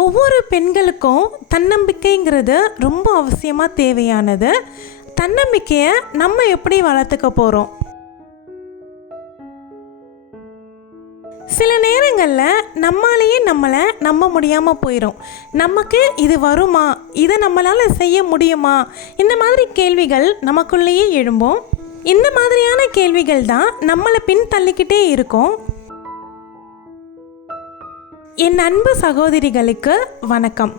ஒவ்வொரு பெண்களுக்கும் தன்னம்பிக்கைங்கிறது ரொம்ப அவசியமாக தேவையானது. தன்னம்பிக்கையை நம்ம எப்படி வளர்த்துக்க போகிறோம்? சில நேரங்களில் நம்மளாலேயே நம்மளை நம்ப முடியாமல் போயிடும். நமக்கு இது வருமா, இதை நம்மளால் செய்ய முடியுமா, இந்த மாதிரி கேள்விகள் நமக்குள்ளேயே எழும்போம். இந்த மாதிரியான கேள்விகள் தான் நம்மளை பின் தள்ளிக்கிட்டே இருக்கும். என் அன்பு சகோதரிகளுக்கு வணக்கம்.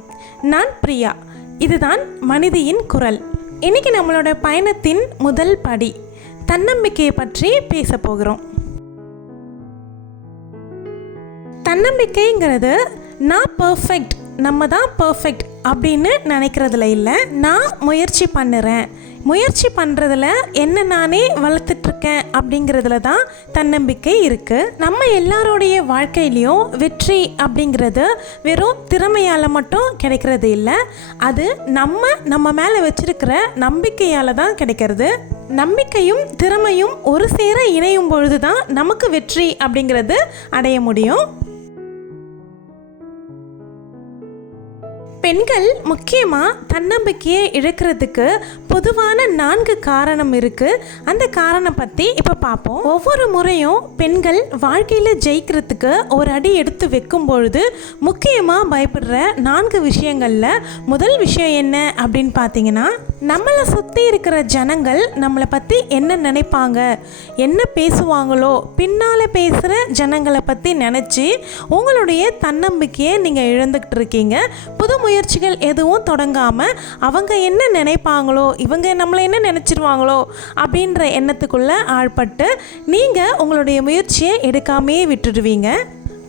நான் பிரியா. இதுதான் மனிதியின் குரல். இன்னைக்கு நம்மளோட பயணத்தின் முதல் படி தன்னம்பிக்கையை பற்றி பேச போகிறோம். தன்னம்பிக்கைங்கிறது நான் பர்ஃபெக்ட், நம்ம தான் பர்ஃபெக்ட் அப்படின்னு நினைக்கிறதுல இல்லை. நான் முயற்சி பண்ணுறேன், முயற்சி பண்ணுறதுல என்ன நானே வளர்த்துட்ருக்கேன் அப்படிங்கிறதுல தான் தன்னம்பிக்கை இருக்குது. நம்ம எல்லாரோடைய வாழ்க்கையிலையும் வெற்றி அப்படிங்கிறது வெறும் திறமையால் மட்டும் கிடைக்கிறது இல்லை. அது நம்ம மேலே வச்சிருக்கிற நம்பிக்கையால் தான் கிடைக்கிறது. நம்பிக்கையும் திறமையும் ஒரு சேர இணையும் பொழுது தான் நமக்கு வெற்றி அப்படிங்கிறது அடைய முடியும். பெண்கள் முக்கியமாக தன்னம்பிக்கையை இழக்கிறதுக்கு பொதுவான 4 காரணம் இருக்குது. அந்த காரணம் பற்றி இப்போ பார்ப்போம். ஒவ்வொரு முறையும் பெண்கள் வாழ்க்கையில் ஜெயிக்கிறதுக்கு ஒரு அடி எடுத்து வைக்கும் பொழுது முக்கியமாக பயப்படுற 4 விஷயங்களில் முதல் விஷயம் என்ன அப்படின்னு பார்த்தீங்கன்னா, நம்மளை சுற்றி இருக்கிற ஜனங்கள் நம்மளை பற்றி என்ன நினைப்பாங்க, என்ன பேசுவாங்களோ, பின்னால் பேசுகிற ஜனங்களை பற்றி நினச்சி உங்களுடைய தன்னம்பிக்கையை நீங்கள் இழந்துக்கிட்டு இருக்கீங்க. புது முயற்சிகள் எதுவும் தொடங்காமல் அவங்க என்ன நினைப்பாங்களோ, இவங்க நம்மளை என்ன நினச்சிருவாங்களோ அப்படின்ற எண்ணத்துக்குள்ளே ஆழ்பட்டு நீங்கள் உங்களுடைய முயற்சியை எடுக்காமையே விட்டுடுவீங்க.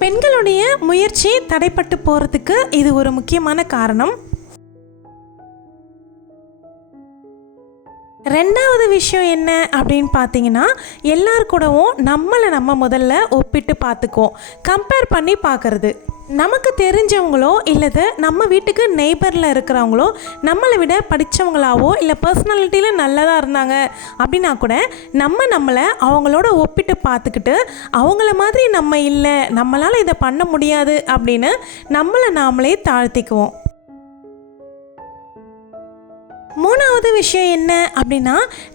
பெண்களுடைய முயற்சி தடைப்பட்டு போகிறதுக்கு இது ஒரு முக்கியமான காரணம். ரெண்டாவது விஷயம் என்ன அப்படின்னு பார்த்தீங்கன்னா, எல்லார் கூடவும் நம்ம முதல்ல ஒப்பிட்டு பார்த்துக்குவோம். கம்பேர் பண்ணி பார்க்கறது. நமக்கு தெரிஞ்சவங்களோ இல்லது நம்ம வீட்டுக்கு நெய்பரில் இருக்கிறவங்களோ நம்மளை விட படித்தவங்களாவோ இல்லை பர்சனாலிட்டியில் நல்லதாக இருந்தாங்க அப்படின்னா கூட நம்மளை அவங்களோட ஒப்பிட்டு பார்த்துக்கிட்டு அவங்கள மாதிரி நம்ம இல்லை, நம்மளால் இதை பண்ண முடியாது அப்படின்னு நம்மளை நாமளே தாழ்த்திக்குவோம். மூணாவது விஷயம் என்ன அப்படின்னா,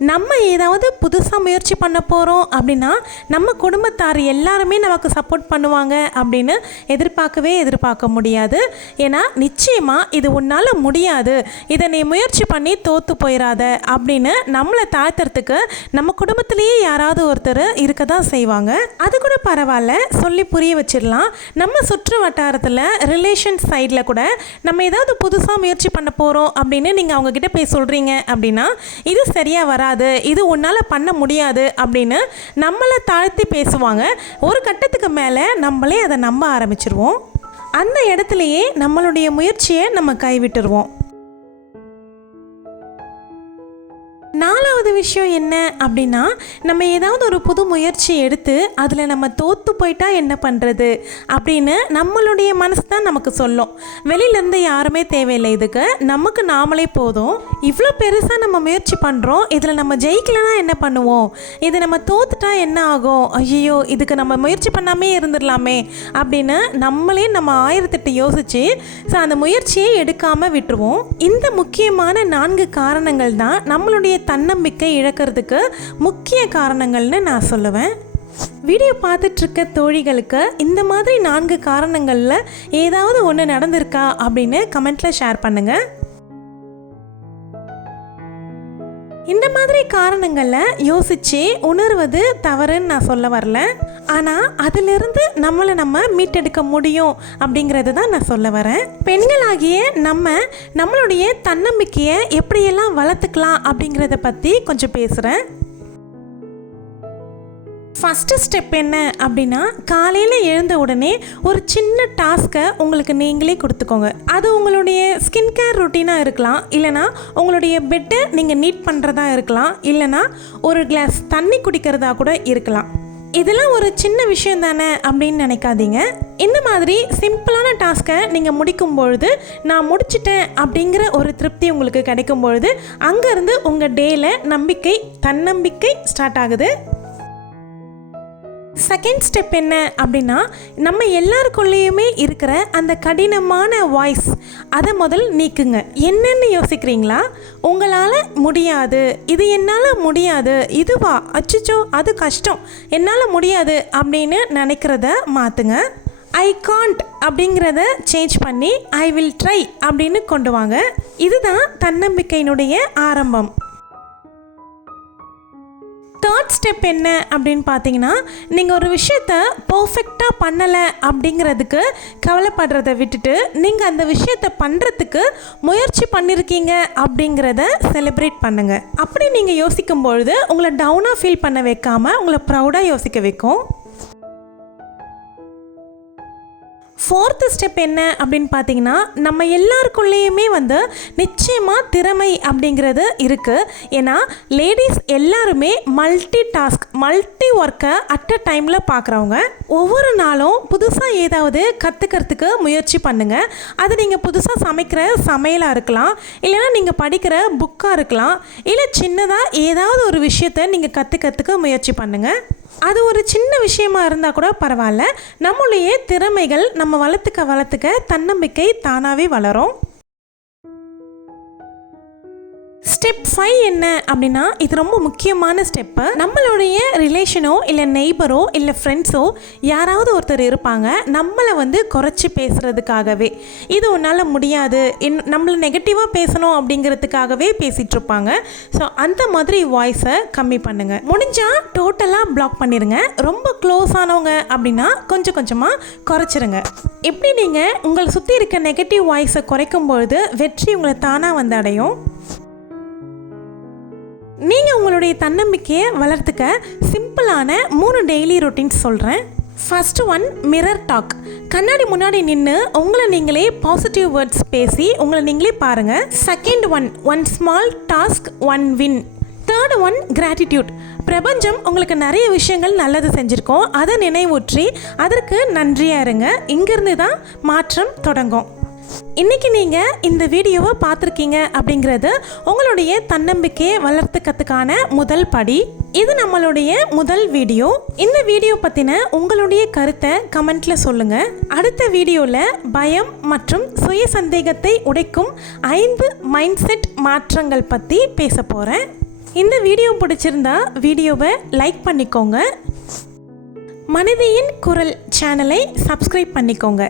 நம்ம ஏதாவது புதுசாக முயற்சி பண்ண போகிறோம் அப்படின்னா நம்ம குடும்பத்தார் எல்லாருமே நமக்கு சப்போர்ட் பண்ணுவாங்க அப்படின்னு எதிர்பார்க்க முடியாது. ஏன்னா நிச்சயமாக இது உன்னால் முடியாது, இதை நீ முயற்சி பண்ணி தோற்று போயிடாத அப்படின்னு நம்மளை தாழ்த்துறதுக்கு நம்ம குடும்பத்திலேயே யாராவது ஒருத்தர் இருக்க தான் செய்வாங்க. அது கூட பரவாயில்ல, சொல்லி புரிய வச்சிடலாம். நம்ம சுற்று வட்டாரத்தில் ரிலேஷன் சைடில் கூட நம்ம ஏதாவது புதுசாக முயற்சி பண்ண போகிறோம் அப்படின்னு நீங்கள் அவங்கக்கிட்ட சொல்கிறீங்க அப்படின்னா இது சரியாக வராது, இது உன்னால் பண்ண முடியாது அப்படின்னு நம்மளை தாழ்த்தி பேசுவாங்க. ஒரு கட்டத்துக்கு மேலே நம்மளே அதை நம்ப ஆரம்பிச்சிருவோம். அந்த இடத்துலையே நம்மளுடைய முயற்சியை நம்ம கைவிட்டுருவோம். நாலாவது விஷயம் என்ன அப்படின்னா, நம்ம ஏதாவது ஒரு புது முயற்சி எடுத்து அதில் நம்ம தோற்று போயிட்டா என்ன பண்ணுறது அப்படின்னு நம்மளுடைய மனசு தான் நமக்கு சொல்லும். வெளியிலேருந்து யாருமே தேவையில்லை, இதுக்கு நமக்கு நாமளே போதும். இவ்வளோ பெருசாக நம்ம முயற்சி பண்ணுறோம், இதில் நம்ம ஜெயிக்கலைன்னா என்ன பண்ணுவோம், இது நம்ம தோத்துட்டா என்ன ஆகும், ஐயோ இதுக்கு நம்ம முயற்சி பண்ணாமே இருந்துடலாமே அப்படின்னு நம்மளே நம்ம 1008 யோசித்து அந்த முயற்சியை எடுக்காமல் விட்டுருவோம். இந்த முக்கியமான 4 காரணங்கள் தான் நம்மளுடைய தன்னம்பிக்கை இழக்கிறதுக்கு முக்கிய காரணங்கள்னு நான் சொல்லுவேன். வீடியோ பார்த்துட்ருக்க தோழிகளுக்கு இந்த மாதிரி 4 காரணங்களில் ஏதாவது ஒன்று நடந்திருக்கா அப்படின்னு கமெண்ட்டில் ஷேர் பண்ணுங்கள். இந்த மாதிரி காரணங்களை யோசித்து உணர்வது தவறுன்னு நான் சொல்ல வரல, ஆனால் அதிலிருந்து நம்ம மீட்டெடுக்க முடியும் அப்படிங்கிறது தான் நான் சொல்ல வரேன். பெண்களாகிய நம்மளுடைய தன்னம்பிக்கையை எப்படியெல்லாம் வளர்த்துக்கலாம் அப்படிங்கிறத பற்றி கொஞ்சம் பேசுகிறேன். ஃபஸ்ட்டு ஸ்டெப் என்ன அப்படின்னா, காலையில் எழுந்த உடனே ஒரு சின்ன டாஸ்க்கை உங்களுக்கு நீங்களே கொடுத்துக்கோங்க. அது உங்களுடைய ஸ்கின் கேர் ரொட்டீனாக இருக்கலாம், இல்லைனா உங்களுடைய பெட்டை நீங்கள் நீட் பண்ணுறதா இருக்கலாம், இல்லைனா ஒரு கிளாஸ் தண்ணி குடிக்கிறதா கூட இருக்கலாம். இதெல்லாம் ஒரு சின்ன விஷயம் தானே அப்படின்னு நினைக்காதீங்க. இந்த மாதிரி சிம்பிளான டாஸ்க்கை நீங்கள் முடிக்கும் பொழுது நான் முடிச்சிட்டேன் அப்படிங்கிற ஒரு திருப்தி உங்களுக்கு கிடைக்கும் பொழுது அங்கேருந்து உங்கள் டேயில் தன்னம்பிக்கை ஸ்டார்ட் ஆகுது. செகண்ட் ஸ்டெப் என்ன அப்படின்னா, நம்ம எல்லாருக்குள்ளேயுமே இருக்கிற அந்த கடினமான வாய்ஸ் அதை முதல் நீக்குங்க. என்னன்னு யோசிக்கிறீங்களா? உங்களால் முடியாது, இது என்னால் முடியாது, இதுவா, அச்சோ அது கஷ்டம், என்னால் முடியாது அப்படின்னு நினைக்கிறத மாற்றுங்க. ஐ காண்ட் அப்படிங்கிறத சேஞ்ச் பண்ணி ஐ வில் ட்ரை அப்படின்னு கொண்டு வாங்க. இதுதான் தன்னம்பிக்கையினுடைய ஆரம்பம். தேர்ட் ஸ்டெப் என்ன அப்படின்னு பார்த்தீங்கன்னா, நீங்கள் ஒரு விஷயத்தை பர்ஃபெக்டாக பண்ணலை அப்படிங்கிறதுக்கு கவலைப்படுறதை விட்டுட்டு நீங்கள் அந்த விஷயத்தை பண்ணுறதுக்கு முயற்சி பண்ணியிருக்கீங்க அப்படிங்கிறத செலிப்ரேட் பண்ணுங்கள். அப்படி நீங்கள் யோசிக்கும் பொழுது உங்களை டவுனாக ஃபீல் பண்ண வைக்காமல் உங்களை ப்ரௌடாக யோசிக்க வைக்கும். ஃபோர்த்து ஸ்டெப் என்ன அப்படின்னு பார்த்தீங்கன்னா, நம்ம எல்லாருக்குள்ளேயுமே நிச்சயமாக திறமை அப்படிங்கிறது இருக்குது. ஏன்னா லேடிஸ் எல்லாருமே மல்டி டாஸ்க், மல்டி ஒர்க்கை அட் அ டைமில் பார்க்குறவங்க. ஒவ்வொரு நாளும் புதுசாக ஏதாவது கற்றுக்கிறதுக்கு முயற்சி பண்ணுங்கள். அது நீங்கள் புதுசாக சமைக்கிற சமையலாக இருக்கலாம், இல்லைன்னா நீங்கள் படிக்கிற புக்காக இருக்கலாம், இல்லை சின்னதாக ஏதாவது ஒரு விஷயத்தை நீங்கள் கற்றுக்கிறதுக்கு முயற்சி பண்ணுங்கள். அது ஒரு சின்ன விஷயமா இருந்தால் கூட பரவாயில்ல. நம்மளுடைய திறமைகள் நம்ம வளர்த்துக்க தன்னம்பிக்கை தானாகவே வளரும். ஸ்டெப் 5 என்ன அப்படின்னா, இது ரொம்ப முக்கியமான ஸ்டெப்பு. நம்மளுடைய ரிலேஷனோ இல்லை நெய்பரோ இல்லை ஃப்ரெண்ட்ஸோ யாராவது ஒருத்தர் இருப்பாங்க நம்மளை குறைச்சி பேசுகிறதுக்காகவே, இது உன்னால் முடியாது, நம்மளை நெகட்டிவாக பேசணும் அப்படிங்கிறதுக்காகவே பேசிகிட்டு இருப்பாங்க. ஸோ அந்த மாதிரி வாய்ஸை கம்மி பண்ணுங்கள். முடிஞ்சால் டோட்டலாக பிளாக் பண்ணிடுங்க. ரொம்ப க்ளோஸ் ஆனவங்க அப்படின்னா கொஞ்சம் கொஞ்சமாக குறைச்சிருங்க. எப்படி நீங்கள் உங்களை சுற்றி இருக்க நெகட்டிவ் வாய்ஸை குறைக்கும் பொழுது வெற்றி உங்களை தானாக அடையும். நீங்கள் உங்களுடைய தன்னம்பிக்கையை வளர்த்துக்க சிம்பிளான 3 டெய்லி ரொட்டீன்ஸ் சொல்கிறேன். First one, mirror talk. கண்ணாடி முன்னாடி நின்று உங்களை நீங்களே பாசிட்டிவ் வேர்ட்ஸ் பேசி உங்களை நீங்களே பாருங்கள். Second one small task, 1 win. Third one, gratitude. பிரபஞ்சம் உங்களுக்கு நிறைய விஷயங்கள் நல்லது செஞ்சுருக்கோம், அதை நினைவூற்றி அதற்கு நன்றியாக இருங்க. இங்கிருந்து தான் மாற்றம் தொடங்கும். இன்றைக்கி நீங்கள் இந்த வீடியோவை பார்த்துருக்கீங்க அப்படிங்கிறது உங்களுடைய தன்னம்பிக்கையை வளர்த்துக்கிறதுக்கான முதல் படி. இது நம்மளுடைய முதல் வீடியோ. இந்த வீடியோ பற்றின உங்களுடைய கருத்தை கமெண்ட்டில் சொல்லுங்கள். அடுத்த வீடியோவில் பயம் மற்றும் சுய சந்தேகத்தை உடைக்கும் 5 மைண்ட் செட் மாற்றங்கள் பற்றி பேச போகிறேன். இந்த வீடியோ பிடிச்சிருந்தா வீடியோவை லைக் பண்ணிக்கோங்க. மனிதியின் குரல் சேனலை சப்ஸ்கிரைப் பண்ணிக்கோங்க.